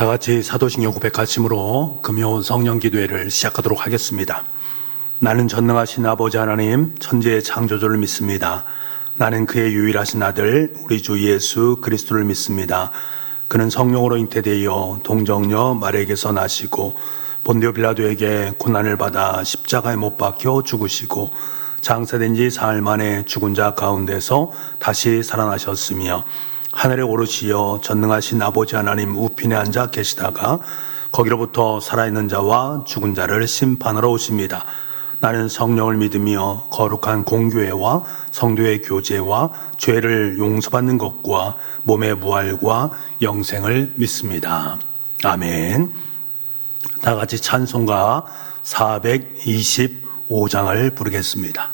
다 같이 사도신경 고백하심으로 금요 성령 기도회를 시작하도록 하겠습니다. 나는 전능하신 아버지 하나님 천지의 창조주를 믿습니다. 나는 그의 유일하신 아들 우리 주 예수 그리스도를 믿습니다. 그는 성령으로 잉태되어 동정녀 마리아에게서 나시고 본디오 빌라도에게 고난을 받아 십자가에 못 박혀 죽으시고 장사된 지 사흘 만에 죽은 자 가운데서 다시 살아나셨으며 하늘에 오르시어 전능하신 아버지 하나님 우편에 앉아 계시다가 거기로부터 살아있는 자와 죽은 자를 심판하러 오십니다. 나는 성령을 믿으며 거룩한 공교회와 성도의 교제와 죄를 용서받는 것과 몸의 부활과 영생을 믿습니다. 아멘. 다 같이 찬송가 425장을 부르겠습니다.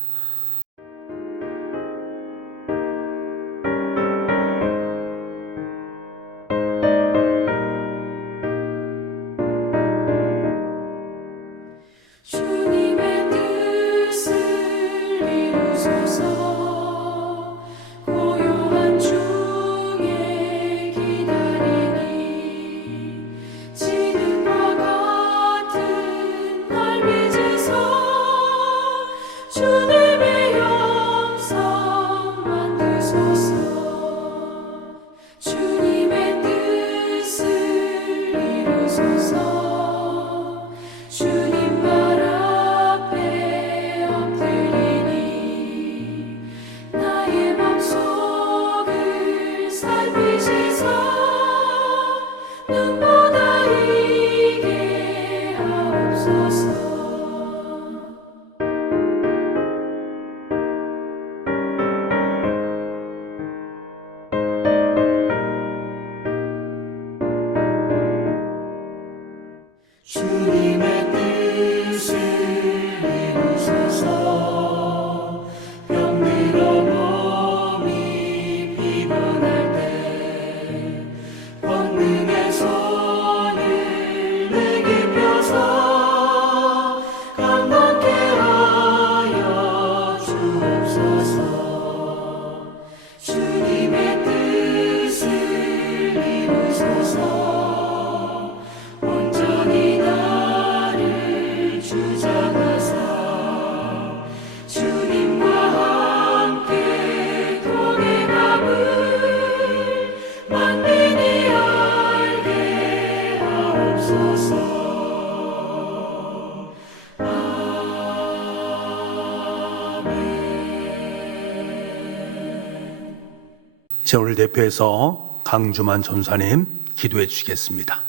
오늘 대표해서 강주만 전사님 기도해 주시겠습니다.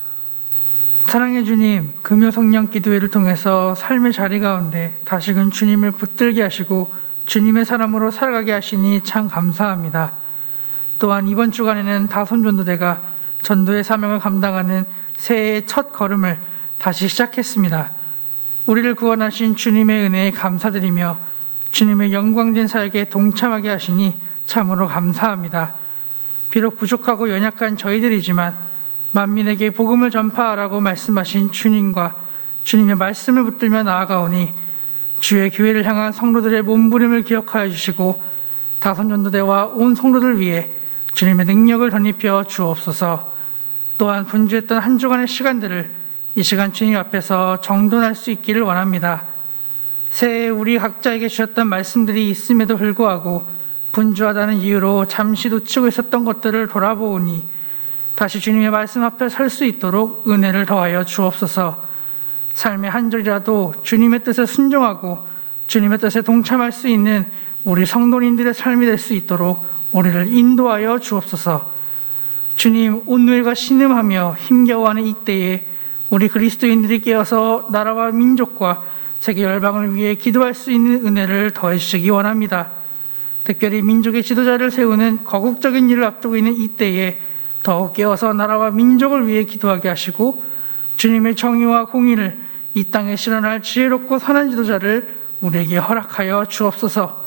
사랑해 주님, 금요 성령 기도회를 통해서 삶의 자리 가운데 다시금 주님을 붙들게 하시고 주님의 사람으로 살아가게 하시니 참 감사합니다. 또한 이번 주간에는 다손전도대가 전도의 사명을 감당하는 새해의 첫 걸음을 다시 시작했습니다. 우리를 구원하신 주님의 은혜에 감사드리며 주님의 영광된 사역에 동참하게 하시니 참으로 감사합니다. 비록 부족하고 연약한 저희들이지만 만민에게 복음을 전파하라고 말씀하신 주님과 주님의 말씀을 붙들며 나아가오니 주의 교회를 향한 성도들의 몸부림을 기억하여 주시고 다손전도대와 온 성도들 위해 주님의 능력을 덧입혀 주옵소서. 또한 분주했던 한 주간의 시간들을 이 시간 주님 앞에서 정돈할 수 있기를 원합니다. 새해 우리 각자에게 주셨던 말씀들이 있음에도 불구하고 분주하다는 이유로 잠시 놓치고 있었던 것들을 돌아보니 다시 주님의 말씀 앞에 설 수 있도록 은혜를 더하여 주옵소서. 삶의 한 절이라도 주님의 뜻에 순종하고 주님의 뜻에 동참할 수 있는 우리 성도님들의 삶이 될 수 있도록 우리를 인도하여 주옵소서. 주님, 온누리가 신음하며 힘겨워하는 이때에 우리 그리스도인들이 깨어서 나라와 민족과 세계 열방을 위해 기도할 수 있는 은혜를 더해 주시기 원합니다. 특별히 민족의 지도자를 세우는 거국적인 일을 앞두고 있는 이때에 더욱 깨어서 나라와 민족을 위해 기도하게 하시고 주님의 정의와 공의를 이 땅에 실현할 지혜롭고 선한 지도자를 우리에게 허락하여 주옵소서.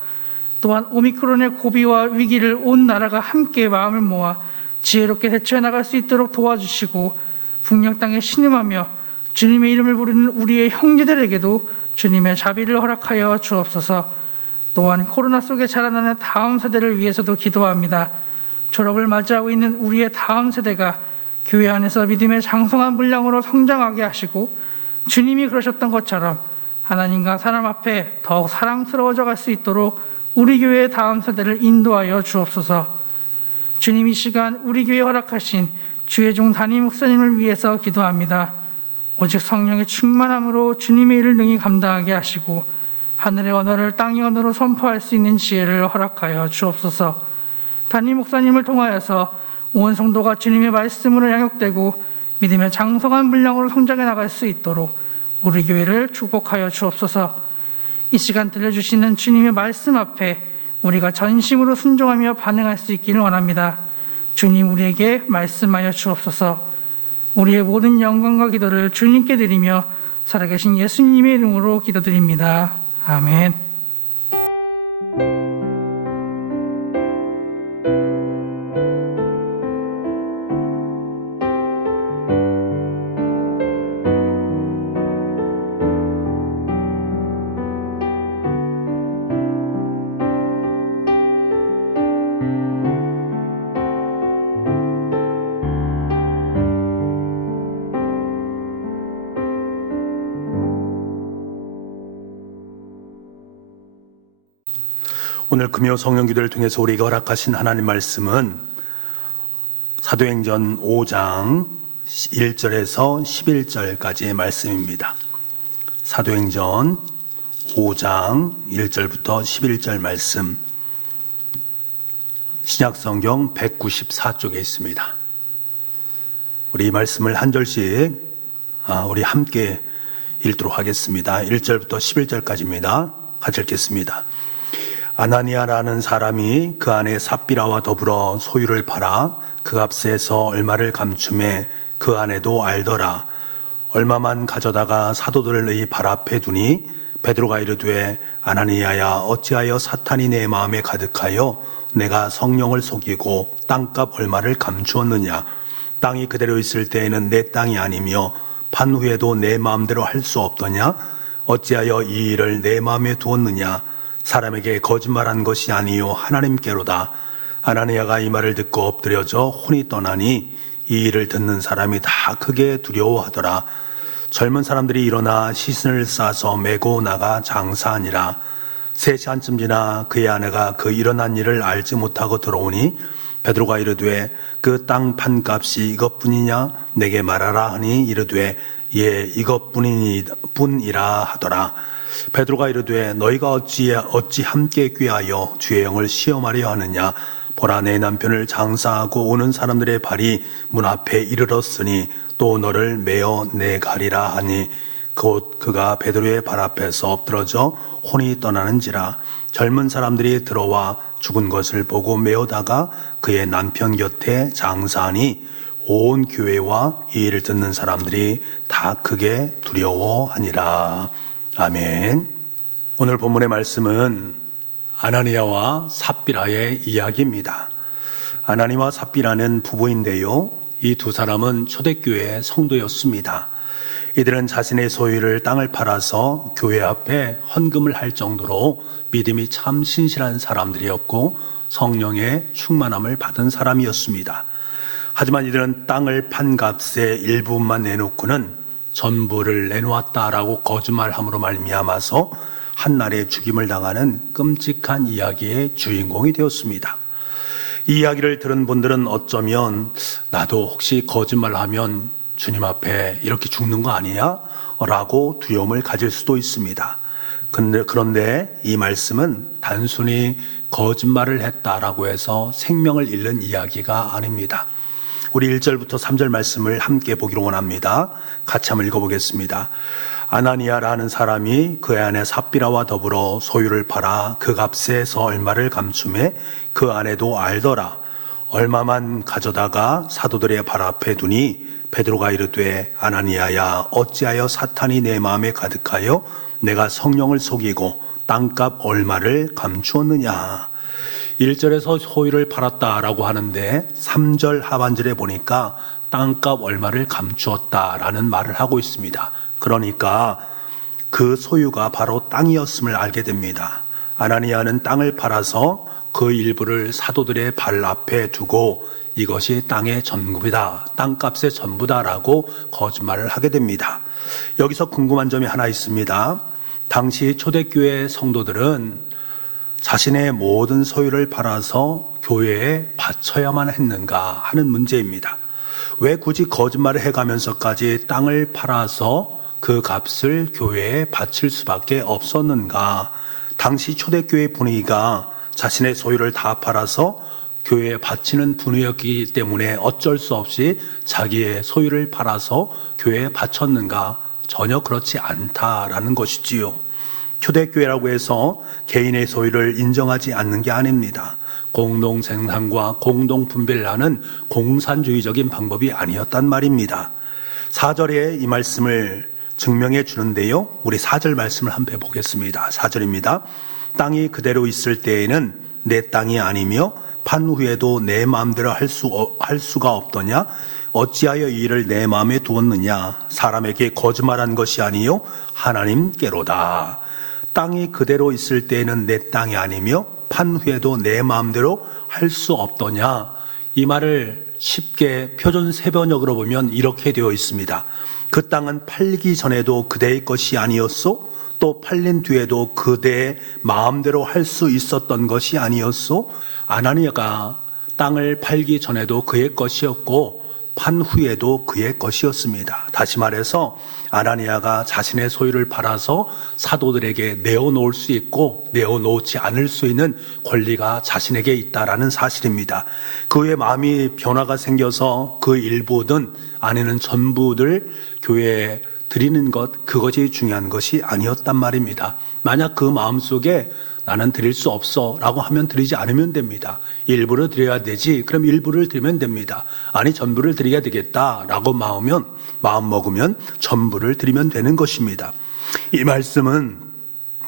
또한 오미크론의 고비와 위기를 온 나라가 함께 마음을 모아 지혜롭게 대처해 나갈 수 있도록 도와주시고 북녘 땅에 신음하며 주님의 이름을 부르는 우리의 형제들에게도 주님의 자비를 허락하여 주옵소서. 또한 코로나 속에 자라나는 다음 세대를 위해서도 기도합니다. 졸업을 맞이하고 있는 우리의 다음 세대가 교회 안에서 믿음의 장성한 분량으로 성장하게 하시고 주님이 그러셨던 것처럼 하나님과 사람 앞에 더욱 사랑스러워져 갈 수 있도록 우리 교회의 다음 세대를 인도하여 주옵소서. 주님, 이 시간 우리 교회에 허락하신 주의 종 담임 목사님을 위해서 기도합니다. 오직 성령의 충만함으로 주님의 일을 능히 감당하게 하시고 하늘의 언어를 땅의 언어로 선포할 수 있는 지혜를 허락하여 주옵소서. 담임 목사님을 통하여서 온 성도가 주님의 말씀으로 양육되고 믿음의 장성한 분량으로 성장해 나갈 수 있도록 우리 교회를 축복하여 주옵소서. 이 시간 들려주시는 주님의 말씀 앞에 우리가 전심으로 순종하며 반응할 수 있기를 원합니다. 주님, 우리에게 말씀하여 주옵소서. 우리의 모든 영광과 기도를 주님께 드리며 살아계신 예수님의 이름으로 기도드립니다. 아멘. 오늘 금요 성령기도를 통해서 우리가 허락하신 하나님 말씀은 사도행전 5장 1절에서 11절까지의 말씀입니다. 사도행전 5장 1절부터 11절 말씀, 신약성경 194쪽에 있습니다. 우리 이 말씀을 한 절씩 우리 함께 읽도록 하겠습니다. 1절부터 11절까지입니다. 같이 읽겠습니다. 아나니아라는 사람이 그 안에 삽비라와 더불어 소유를 팔아 그 값에서 얼마를 감춤해 그 안에도 알더라. 얼마만 가져다가 사도들의 발 앞에 두니 베드로가 이르되 아나니아야, 어찌하여 사탄이 내 마음에 가득하여 내가 성령을 속이고 땅값 얼마를 감추었느냐. 땅이 그대로 있을 때에는 내 땅이 아니며 판 후에도 내 마음대로 할 수 없더냐. 어찌하여 이 일을 내 마음에 두었느냐. 사람에게 거짓말한 것이 아니요 하나님께로다. 아나니아가 이 말을 듣고 엎드려져 혼이 떠나니 이 일을 듣는 사람이 다 크게 두려워하더라. 젊은 사람들이 일어나 시신을 싸서 메고 나가 장사하니라. 3시간쯤 지나 그의 아내가 그 일어난 일을 알지 못하고 들어오니 베드로가 이르되 그 땅 판값이 이것뿐이냐 내게 말하라 하니 이르되 예 이것뿐이라 하더라. 베드로가 이르되 너희가 어찌 함께 꾀하여 주의 영을 시험하려 하느냐. 보라, 내 남편을 장사하고 오는 사람들의 발이 문 앞에 이르렀으니 또 너를 메어 내가리라 하니 곧 그가 베드로의 발 앞에서 엎드러져 혼이 떠나는지라. 젊은 사람들이 들어와 죽은 것을 보고 메어다가 그의 남편 곁에 장사하니 온 교회와 이 일을 듣는 사람들이 다 크게 두려워하니라. 아멘. 오늘 본문의 말씀은 아나니아와 삽비라의 이야기입니다. 아나니아와 삽비라는 부부인데요, 이 두 사람은 초대교회 성도였습니다. 이들은 자신의 소유를 땅을 팔아서 교회 앞에 헌금을 할 정도로 믿음이 참 신실한 사람들이었고 성령의 충만함을 받은 사람이었습니다. 하지만 이들은 땅을 판 값의 일부분만 내놓고는 전부를 내놓았다라고 거짓말함으로 말미암아서 한날에 죽임을 당하는 끔찍한 이야기의 주인공이 되었습니다. 이 이야기를 들은 분들은 어쩌면 나도 혹시 거짓말하면 주님 앞에 이렇게 죽는 거 아니야? 라고 두려움을 가질 수도 있습니다. 그런데 이 말씀은 단순히 거짓말을 했다라고 해서 생명을 잃는 이야기가 아닙니다. 우리 1절부터 3절 말씀을 함께 보기로 원합니다. 같이 한번 읽어보겠습니다. 아나니아라는 사람이 그 안에 삽비라와 더불어 소유를 팔아 그 값에서 얼마를 감춤해 그 안에도 알더라. 얼마만 가져다가 사도들의 발 앞에 두니 베드로가 이르되 아나니아야, 어찌하여 사탄이 내 마음에 가득하여 내가 성령을 속이고 땅값 얼마를 감추었느냐. 1절에서 소유를 팔았다라고 하는데 3절 하반절에 보니까 땅값 얼마를 감추었다라는 말을 하고 있습니다. 그러니까 그 소유가 바로 땅이었음을 알게 됩니다. 아나니아는 땅을 팔아서 그 일부를 사도들의 발 앞에 두고 이것이 땅의 전부다, 땅값의 전부다라고 거짓말을 하게 됩니다. 여기서 궁금한 점이 하나 있습니다. 당시 초대교회 성도들은 자신의 모든 소유를 팔아서 교회에 바쳐야만 했는가 하는 문제입니다. 왜 굳이 거짓말을 해가면서까지 땅을 팔아서 그 값을 교회에 바칠 수밖에 없었는가? 당시 초대교회 분위기가 자신의 소유를 다 팔아서 교회에 바치는 분위기였기 때문에 어쩔 수 없이 자기의 소유를 팔아서 교회에 바쳤는가? 전혀 그렇지 않다라는 것이지요. 초대교회라고 해서 개인의 소유를 인정하지 않는 게 아닙니다. 공동생산과 공동분배를 하는 공산주의적인 방법이 아니었단 말입니다. 4절에 이 말씀을 증명해 주는데요. 우리 4절 말씀을 한번 해보겠습니다. 4절입니다. 땅이 그대로 있을 때에는 내 땅이 아니며 판 후에도 내 마음대로 할 수가 없더냐? 어찌하여 이 일을 내 마음에 두었느냐? 사람에게 거짓말한 것이 아니요 하나님께로다. 땅이 그대로 있을 때에는 내 땅이 아니며 판 후에도 내 마음대로 할 수 없더냐? 이 말을 쉽게 표준 세번역으로 보면 이렇게 되어 있습니다. 그 땅은 팔기 전에도 그대의 것이 아니었소? 또 팔린 뒤에도 그대의 마음대로 할 수 있었던 것이 아니었소? 아나니아가 땅을 팔기 전에도 그의 것이었고 판 후에도 그의 것이었습니다. 다시 말해서 아나니아가 자신의 소유를 팔아서 사도들에게 내어놓을 수 있고 내어놓지 않을 수 있는 권리가 자신에게 있다라는 사실입니다. 그의 마음이 변화가 생겨서 그 일부든 아니면 전부를 교회에 드리는 것, 그것이 중요한 것이 아니었단 말입니다. 만약 그 마음속에 나는 드릴 수 없어 라고 하면 드리지 않으면 됩니다. 일부를 드려야 되지, 그럼 일부를 드리면 됩니다. 아니 전부를 드려야 되겠다 라고 마음 먹으면 전부를 드리면 되는 것입니다. 이 말씀은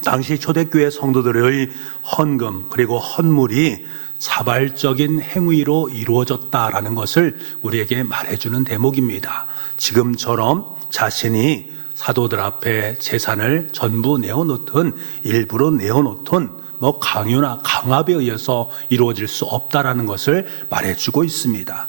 당시 초대교회 성도들의 헌금 그리고 헌물이 자발적인 행위로 이루어졌다라는 것을 우리에게 말해주는 대목입니다. 지금처럼 자신이 사도들 앞에 재산을 전부 내어놓든 일부러 내어놓든 강요나 강압에 의해서 이루어질 수 없다라는 것을 말해주고 있습니다.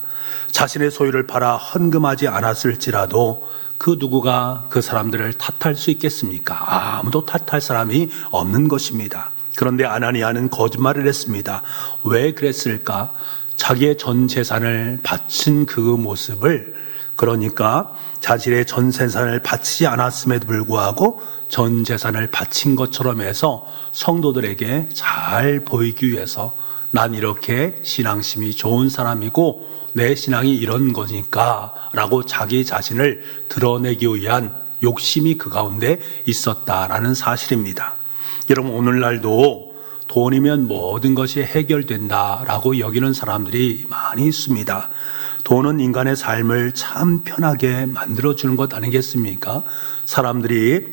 자신의 소유를 팔아 헌금하지 않았을지라도 그 누구가 그 사람들을 탓할 수 있겠습니까? 아무도 탓할 사람이 없는 것입니다. 그런데 아나니아는 거짓말을 했습니다. 왜 그랬을까? 자기의 전 재산을 바친 그 모습을, 그러니까 자신의 전 재산을 바치지 않았음에도 불구하고 전 재산을 바친 것처럼 해서 성도들에게 잘 보이기 위해서 난 이렇게 신앙심이 좋은 사람이고 내 신앙이 이런 거니까 라고 자기 자신을 드러내기 위한 욕심이 그 가운데 있었다라는 사실입니다. 여러분, 오늘날도 돈이면 모든 것이 해결된다라고 여기는 사람들이 많이 있습니다. 돈은 인간의 삶을 참 편하게 만들어주는 것 아니겠습니까? 사람들이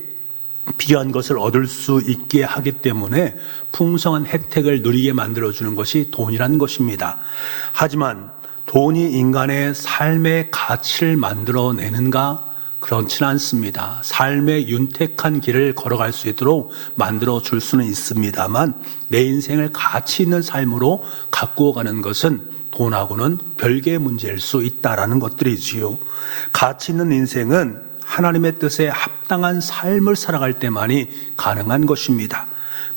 필요한 것을 얻을 수 있게 하기 때문에 풍성한 혜택을 누리게 만들어주는 것이 돈이라는 것입니다. 하지만 돈이 인간의 삶의 가치를 만들어내는가? 그렇지는 않습니다. 삶의 윤택한 길을 걸어갈 수 있도록 만들어줄 수는 있습니다만 내 인생을 가치 있는 삶으로 가꾸어 가는 것은 돈하고는 별개의 문제일 수 있다라는 것들이지요. 가치 있는 인생은 하나님의 뜻에 합당한 삶을 살아갈 때만이 가능한 것입니다.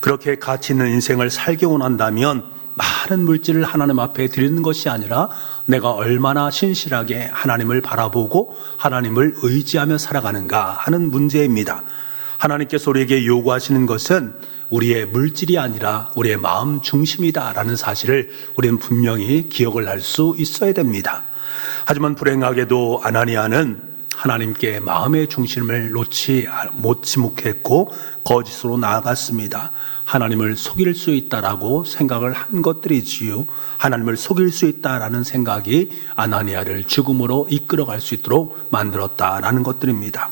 그렇게 가치 있는 인생을 살기 원한다면 많은 물질을 하나님 앞에 드리는 것이 아니라 내가 얼마나 신실하게 하나님을 바라보고 하나님을 의지하며 살아가는가 하는 문제입니다. 하나님께서 우리에게 요구하시는 것은 우리의 물질이 아니라 우리의 마음 중심이다라는 사실을 우리는 분명히 기억을 할 수 있어야 됩니다. 하지만 불행하게도 아나니아는 하나님께 마음의 중심을 못 지목했고 거짓으로 나아갔습니다. 하나님을 속일 수 있다라고 생각을 한 것들이지요. 하나님을 속일 수 있다라는 생각이 아나니아를 죽음으로 이끌어갈 수 있도록 만들었다라는 것들입니다.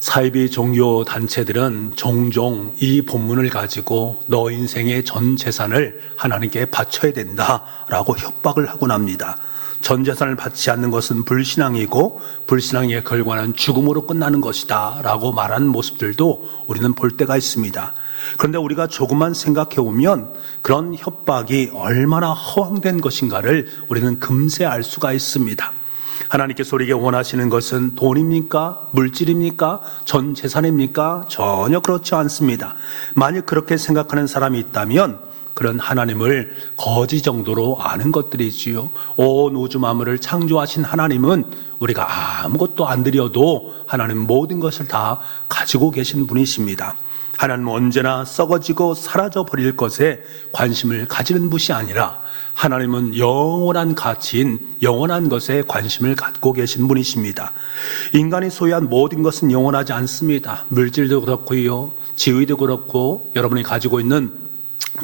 사이비 종교 단체들은 종종 이 본문을 가지고 너 인생의 전 재산을 하나님께 바쳐야 된다라고 협박을 하곤 합니다. 전 재산을 바치지 않는 것은 불신앙이고 불신앙의 결과는 죽음으로 끝나는 것이다 라고 말하는 모습들도 우리는 볼 때가 있습니다. 그런데 우리가 조금만 생각해 보면 그런 협박이 얼마나 허황된 것인가를 우리는 금세 알 수가 있습니다. 하나님께서 우리에게 원하시는 것은 돈입니까? 물질입니까? 전 재산입니까? 전혀 그렇지 않습니다. 만약 그렇게 생각하는 사람이 있다면 그런 하나님을 거지 정도로 아는 것들이지요. 온 우주 만물을 창조하신 하나님은 우리가 아무것도 안 드려도 하나님 모든 것을 다 가지고 계신 분이십니다. 하나님은 언제나 썩어지고 사라져 버릴 것에 관심을 가지는 분이 아니라 하나님은 영원한 가치인 영원한 것에 관심을 갖고 계신 분이십니다. 인간이 소유한 모든 것은 영원하지 않습니다. 물질도 그렇고요, 지위도 그렇고, 여러분이 가지고 있는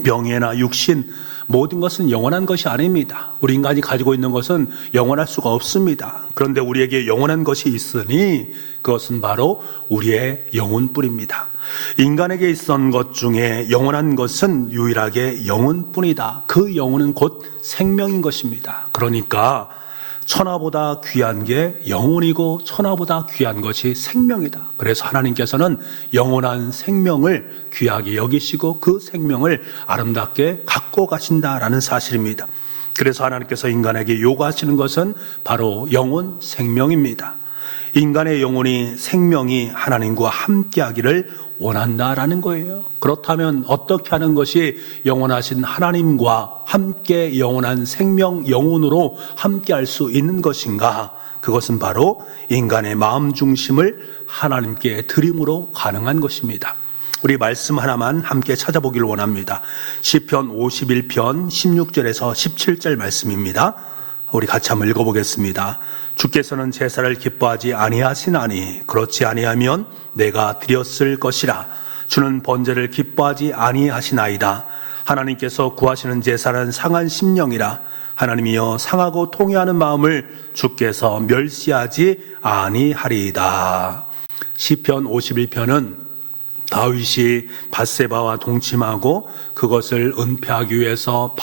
명예나 육신, 모든 것은 영원한 것이 아닙니다. 우리 인간이 가지고 있는 것은 영원할 수가 없습니다. 그런데 우리에게 영원한 것이 있으니 그것은 바로 우리의 영혼뿐입니다. 인간에게 있었던 것 중에 영원한 것은 유일하게 영혼뿐이다. 그 영혼은 곧 생명인 것입니다. 그러니까 천하보다 귀한 게 영혼이고 천하보다 귀한 것이 생명이다. 그래서 하나님께서는 영원한 생명을 귀하게 여기시고 그 생명을 아름답게 갖고 가신다라는 사실입니다. 그래서 하나님께서 인간에게 요구하시는 것은 바로 영혼, 생명입니다. 인간의 영혼이 생명이 하나님과 함께하기를 원한다라는 거예요. 그렇다면 어떻게 하는 것이 영원하신 하나님과 함께 영원한 생명, 영혼으로 함께할 수 있는 것인가? 그것은 바로 인간의 마음 중심을 하나님께 드림으로 가능한 것입니다. 우리 말씀 하나만 함께 찾아보기를 원합니다. 시편 51편 16절에서 17절 말씀입니다. 우리 같이 한번 읽어보겠습니다. 주께서는 제사를 기뻐하지 아니하시나니 그렇지 아니하면 내가 드렸을 것이라. 주는 번제를 기뻐하지 아니하시나이다. 하나님께서 구하시는 제사는 상한 심령이라. 하나님이여 상하고 통회하는 마음을 주께서 멸시하지 아니하리이다. 시편 51편은 다윗이 밧세바와 동침하고 그것을 은폐하기 위해서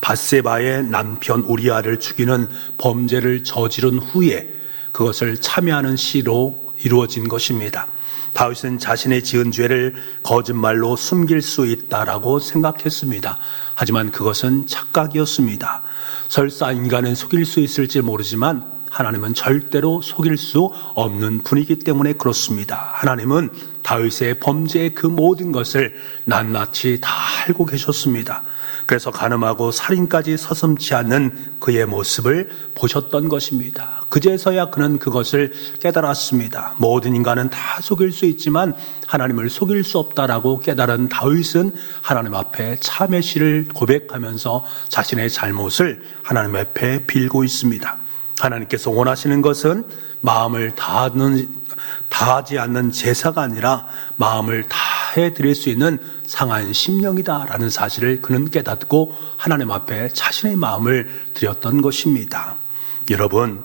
밧세바의 남편 우리아를 죽이는 범죄를 저지른 후에 그것을 참여하는 시로 이루어진 것입니다. 다윗은 자신의 지은 죄를 거짓말로 숨길 수 있다라고 생각했습니다. 하지만 그것은 착각이었습니다. 설사 인간은 속일 수 있을지 모르지만 하나님은 절대로 속일 수 없는 분이기 때문에 그렇습니다. 하나님은 다윗의 범죄의 그 모든 것을 낱낱이 다 알고 계셨습니다. 그래서 간음하고 살인까지 서슴지 않는 그의 모습을 보셨던 것입니다. 그제서야 그는 그것을 깨달았습니다. 모든 인간은 다 속일 수 있지만 하나님을 속일 수 없다라고 깨달은 다윗은 하나님 앞에 참회시를 고백하면서 자신의 잘못을 하나님 앞에 빌고 있습니다. 하나님께서 원하시는 것은 마음을 다하지 않는 제사가 아니라 마음을 다해 드릴 수 있는 상한 심령이다라는 사실을 그는 깨닫고 하나님 앞에 자신의 마음을 드렸던 것입니다. 여러분,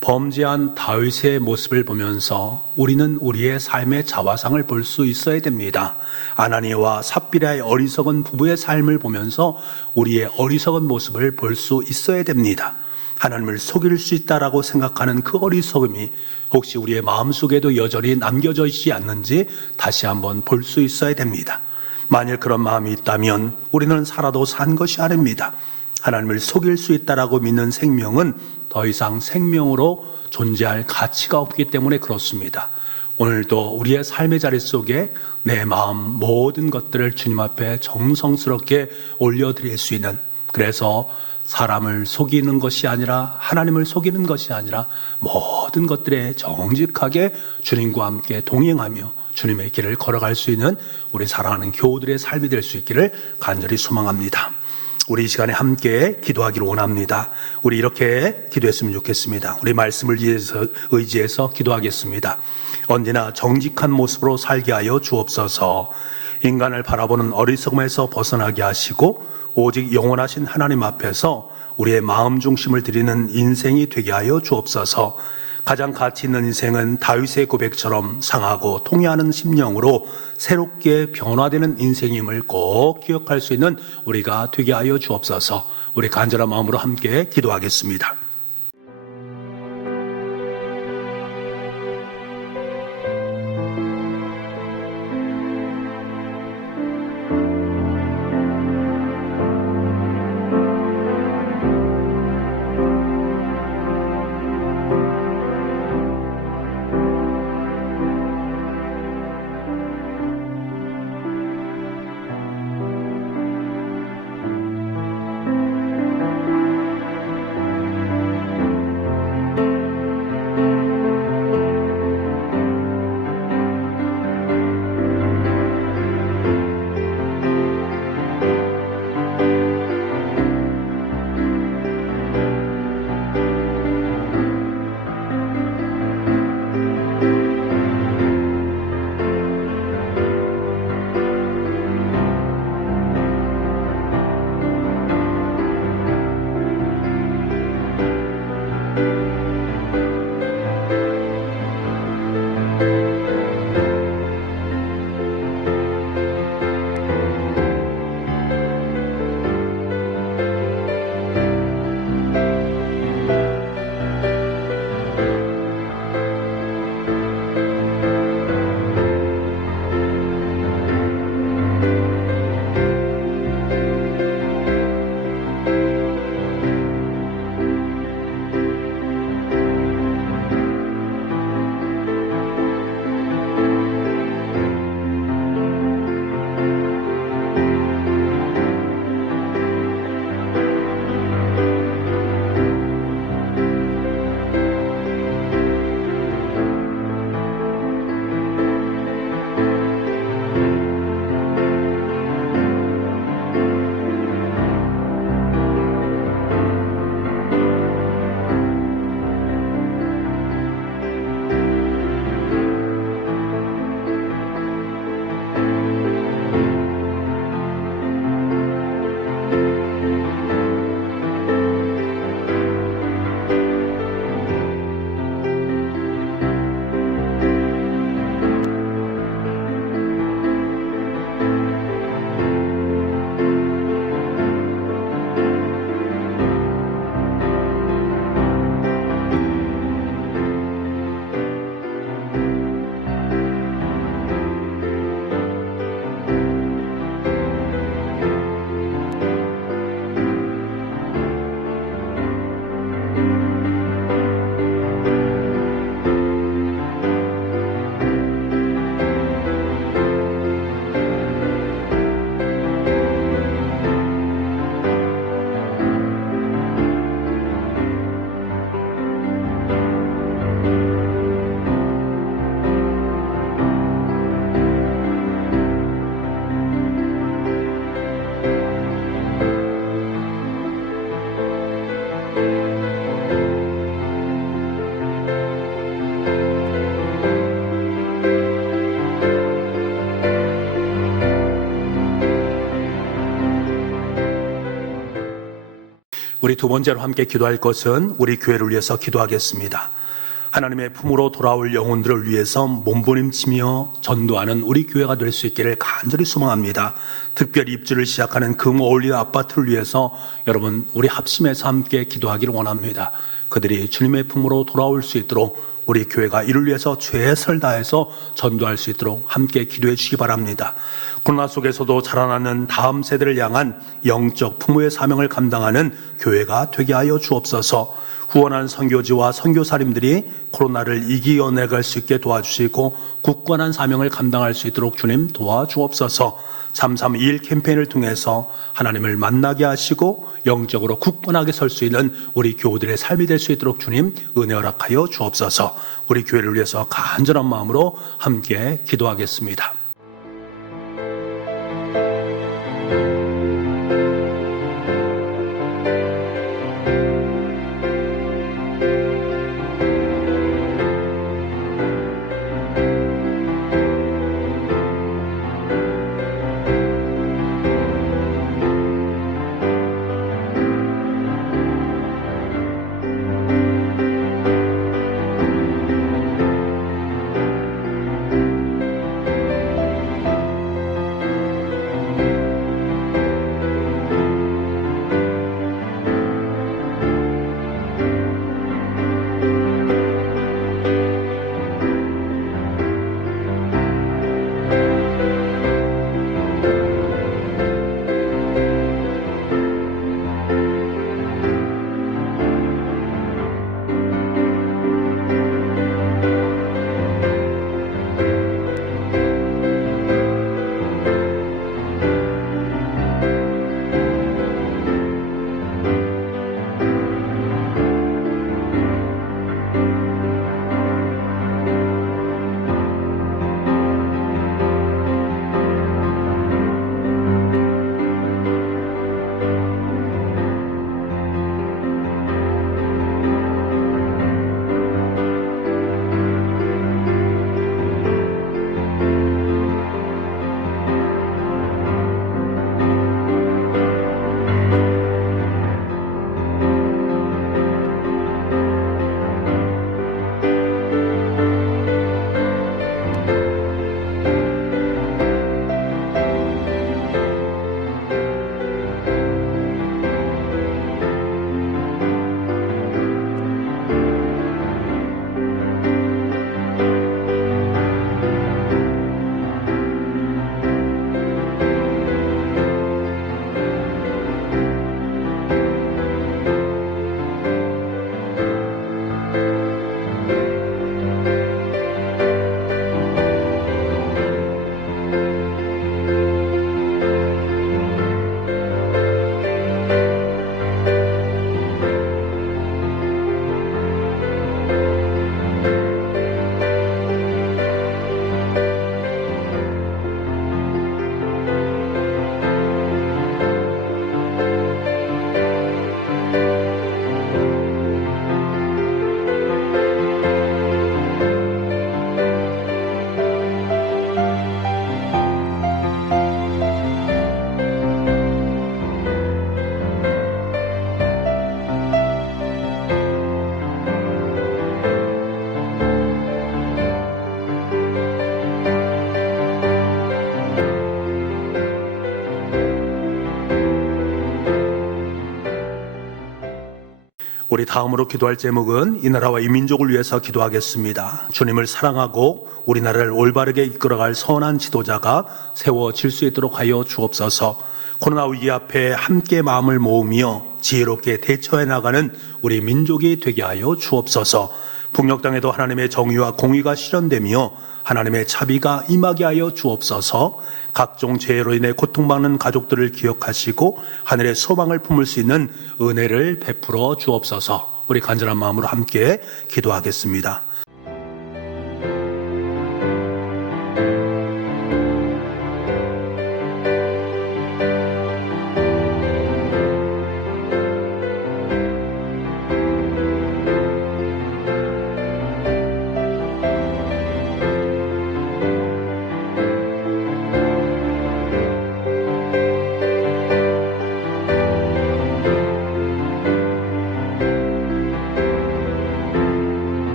범죄한 다윗의 모습을 보면서 우리는 우리의 삶의 자화상을 볼 수 있어야 됩니다. 아나니아와 삽비라의 어리석은 부부의 삶을 보면서 우리의 어리석은 모습을 볼 수 있어야 됩니다. 하나님을 속일 수 있다라고 생각하는 그 어리석음이 혹시 우리의 마음속에도 여전히 남겨져 있지 않는지 다시 한번 볼 수 있어야 됩니다. 만일 그런 마음이 있다면 우리는 살아도 산 것이 아닙니다. 하나님을 속일 수 있다라고 믿는 생명은 더 이상 생명으로 존재할 가치가 없기 때문에 그렇습니다. 오늘도 우리의 삶의 자리 속에 내 마음 모든 것들을 주님 앞에 정성스럽게 올려드릴 수 있는, 그래서 사람을 속이는 것이 아니라 하나님을 속이는 것이 아니라 모든 것들에 정직하게 주님과 함께 동행하며 주님의 길을 걸어갈 수 있는 우리 사랑하는 교우들의 삶이 될 수 있기를 간절히 소망합니다. 우리 이 시간에 함께 기도하기를 원합니다. 우리 이렇게 기도했으면 좋겠습니다. 우리 말씀을 의지해서 기도하겠습니다. 언제나 정직한 모습으로 살게 하여 주옵소서. 인간을 바라보는 어리석음에서 벗어나게 하시고 오직 영원하신 하나님 앞에서 우리의 마음 중심을 드리는 인생이 되게 하여 주옵소서. 가장 가치 있는 인생은 다윗의 고백처럼 상하고 통회하는 심령으로 새롭게 변화되는 인생임을 꼭 기억할 수 있는 우리가 되게 하여 주옵소서. 우리 간절한 마음으로 함께 기도하겠습니다. 우리 두 번째로 함께 기도할 것은 우리 교회를 위해서 기도하겠습니다. 하나님의 품으로 돌아올 영혼들을 위해서 몸부림치며 전도하는 우리 교회가 될 수 있기를 간절히 소망합니다. 특별히 입주를 시작하는 금어울리는 아파트를 위해서 여러분 우리 합심해서 함께 기도하기를 원합니다. 그들이 주님의 품으로 돌아올 수 있도록 우리 교회가 이를 위해서 최선을 다해서 전도할 수 있도록 함께 기도해 주시기 바랍니다. 코로나 속에서도 자라나는 다음 세대를 향한 영적 부모의 사명을 감당하는 교회가 되게 하여 주옵소서. 후원한 선교지와 선교사님들이 코로나를 이겨내갈 수 있게 도와주시고 굳건한 사명을 감당할 수 있도록 주님 도와주옵소서. 331 캠페인을 통해서 하나님을 만나게 하시고 영적으로 굳건하게 설 수 있는 우리 교우들의 삶이 될 수 있도록 주님 은혜 허락하여 주옵소서. 우리 교회를 위해서 간절한 마음으로 함께 기도하겠습니다. 우리 다음으로 기도할 제목은 이 나라와 이 민족을 위해서 기도하겠습니다. 주님을 사랑하고 우리나라를 올바르게 이끌어갈 선한 지도자가 세워질 수 있도록 하여 주옵소서. 코로나 위기 앞에 함께 마음을 모으며 지혜롭게 대처해 나가는 우리 민족이 되게 하여 주옵소서. 북녘 땅에도 하나님의 정의와 공의가 실현되며 하나님의 자비가 임하게 하여 주옵소서. 각종 재해로 인해 고통받는 가족들을 기억하시고 하늘의 소망을 품을 수 있는 은혜를 베풀어 주옵소서. 우리 간절한 마음으로 함께 기도하겠습니다.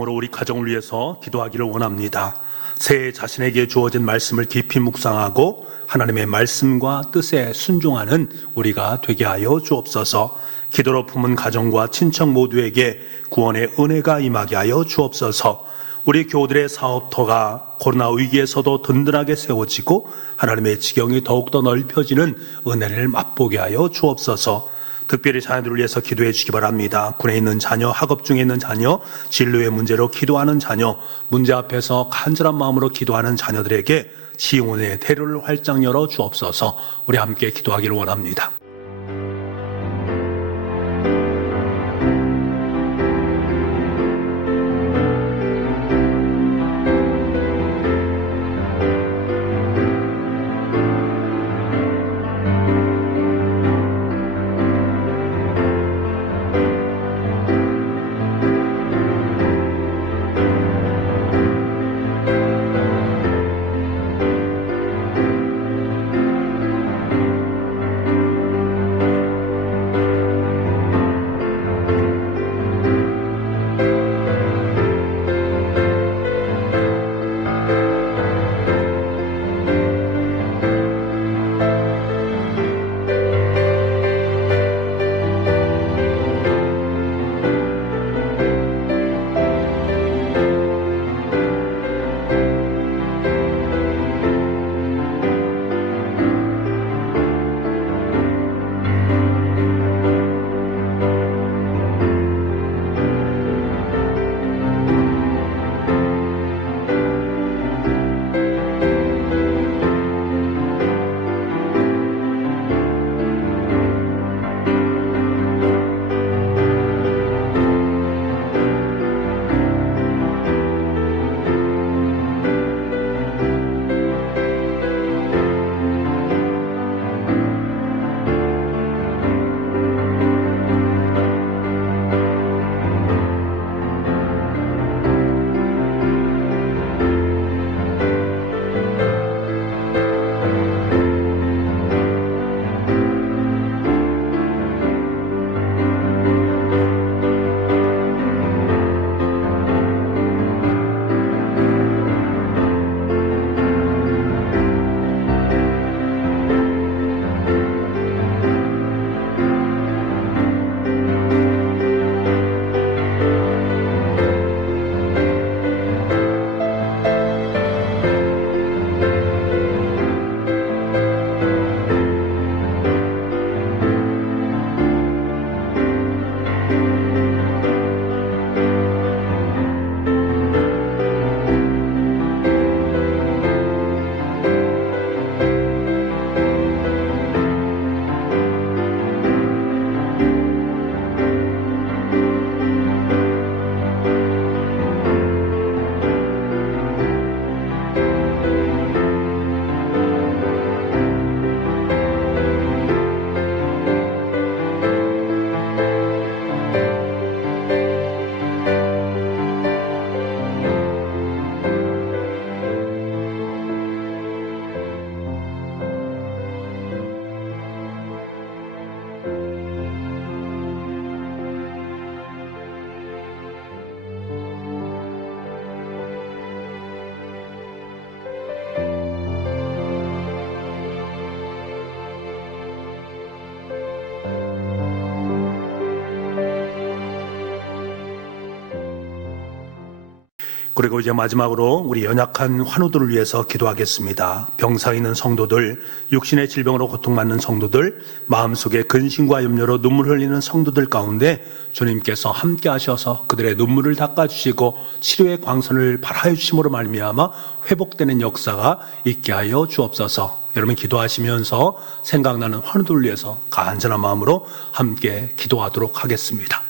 마지막으로 우리 가정을 위해서 기도하기를 원합니다. 새해 자신에게 주어진 말씀을 깊이 묵상하고 하나님의 말씀과 뜻에 순종하는 우리가 되게 하여 주옵소서. 기도로 품은 가정과 친척 모두에게 구원의 은혜가 임하게 하여 주옵소서. 우리 교우들의 사업터가 코로나 위기에서도 든든하게 세워지고 하나님의 지경이 더욱더 넓혀지는 은혜를 맛보게 하여 주옵소서. 특별히 자녀들을 위해서 기도해 주시기 바랍니다. 군에 있는 자녀, 학업 중에 있는 자녀, 진로의 문제로 기도하는 자녀, 문제 앞에서 간절한 마음으로 기도하는 자녀들에게 시온의 대로를 활짝 열어 주옵소서. 우리 함께 기도하기를 원합니다. 그리고 이제 마지막으로 우리 연약한 환우들을 위해서 기도하겠습니다. 병상에 있는 성도들, 육신의 질병으로 고통받는 성도들, 마음속에 근심과 염려로 눈물 흘리는 성도들 가운데 주님께서 함께 하셔서 그들의 눈물을 닦아주시고 치료의 광선을 발하여 주심으로 말미암아 회복되는 역사가 있게 하여 주옵소서. 여러분 기도하시면서 생각나는 환우들을 위해서 간절한 마음으로 함께 기도하도록 하겠습니다.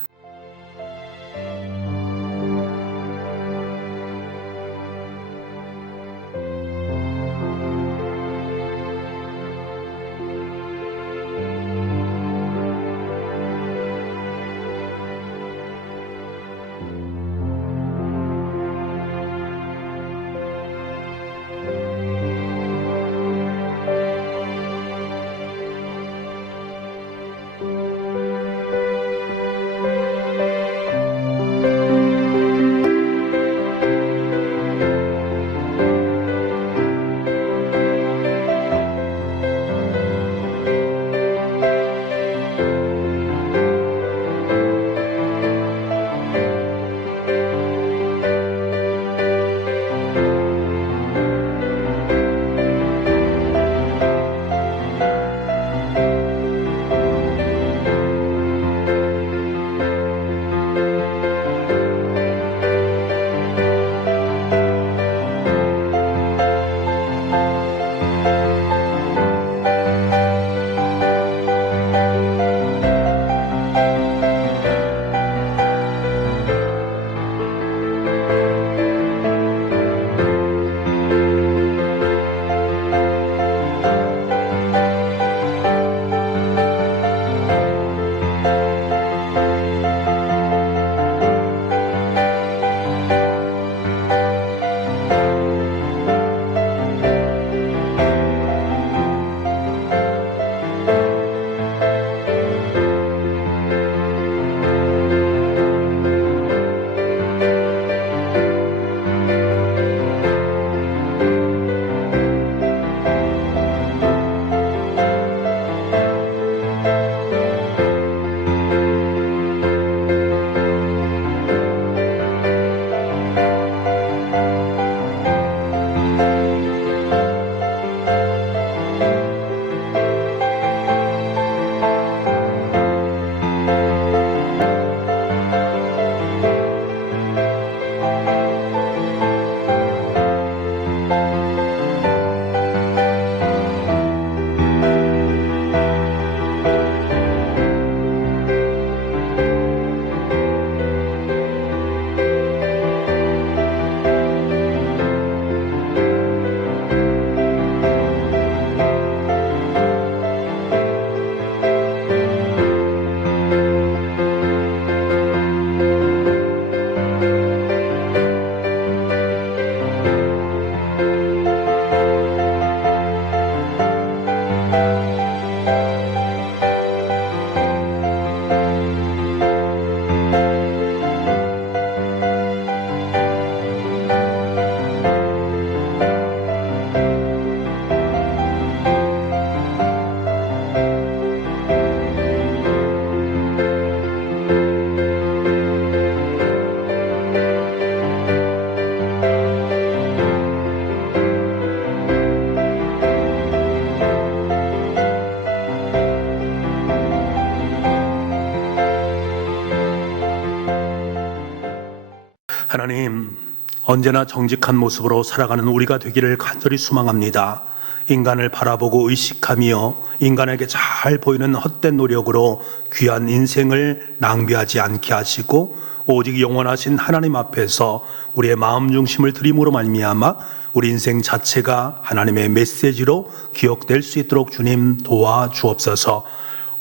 하나님, 언제나 정직한 모습으로 살아가는 우리가 되기를 간절히 소망합니다. 인간을 바라보고 의식하며 인간에게 잘 보이는 헛된 노력으로 귀한 인생을 낭비하지 않게 하시고 오직 영원하신 하나님 앞에서 우리의 마음 중심을 드림으로 말미암아 우리 인생 자체가 하나님의 메시지로 기억될 수 있도록 주님 도와주옵소서.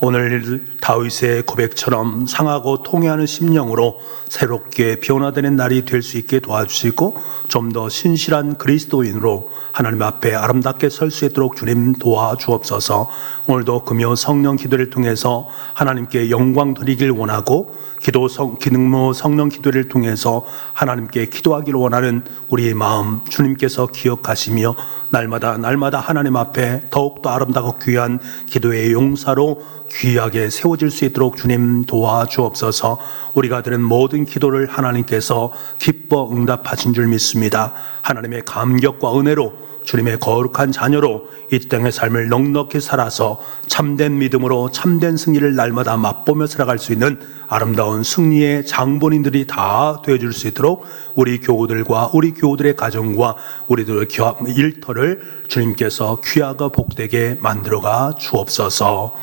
오늘 다윗의 고백처럼 상하고 통회하는 심령으로 새롭게 변화되는 날이 될 수 있게 도와주시고 좀 더 신실한 그리스도인으로 하나님 앞에 아름답게 설 수 있도록 주님 도와주옵소서. 오늘도 금요 성령 기도를 통해서 하나님께 영광 드리길 원하고 기능모 성령 기도를 통해서 하나님께 기도하기를 원하는 우리의 마음 주님께서 기억하시며 날마다 하나님 앞에 더욱더 아름다고 귀한 기도의 용사로 귀하게 세워질 수 있도록 주님 도와주옵소서. 우리가 드린 모든 기도를 하나님께서 기뻐 응답하신 줄 믿습니다. 하나님의 감격과 은혜로 주님의 거룩한 자녀로 이 땅의 삶을 넉넉히 살아서 참된 믿음으로 참된 승리를 날마다 맛보며 살아갈 수 있는 아름다운 승리의 장본인들이 다 되어줄 수 있도록 우리 교우들과 우리 교우들의 가정과 우리들의 일터를 주님께서 귀하고 복되게 만들어가 주옵소서.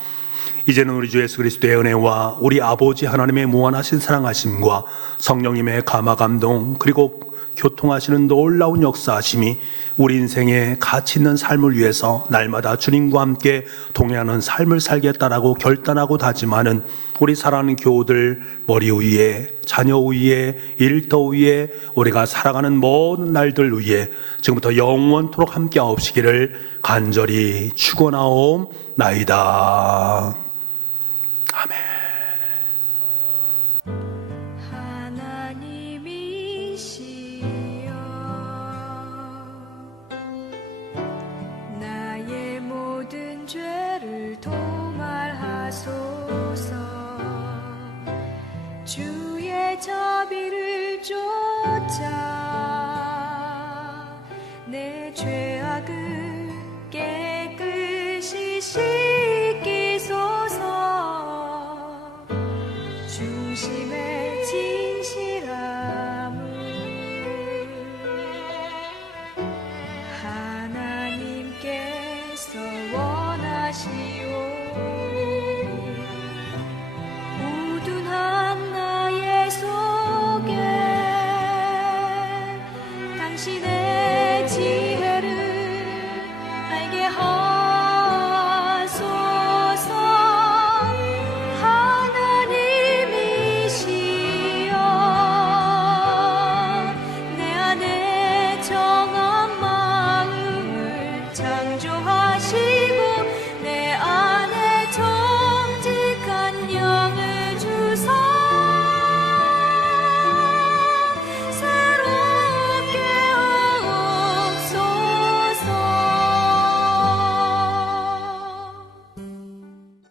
이제는 우리 주 예수 그리스도의 은혜와 우리 아버지 하나님의 무한하신 사랑하심과 성령님의 감화감동 그리고 교통하시는 놀라운 역사하심이 우리 인생의 가치 있는 삶을 위해서 날마다 주님과 함께 동행하는 삶을 살겠다라고 결단하고 다짐하는 우리 사랑하는 교우들 머리 위에 자녀 위에 일터 위에 우리가 살아가는 모든 날들 위에 지금부터 영원토록 함께 하옵시기를 간절히 축원하옵나이다. 아멘. 나의 모든 죄를 도말하소서. 주의 자비를 쫓아 내 죄악을 깨끗이 씻기소서. 중심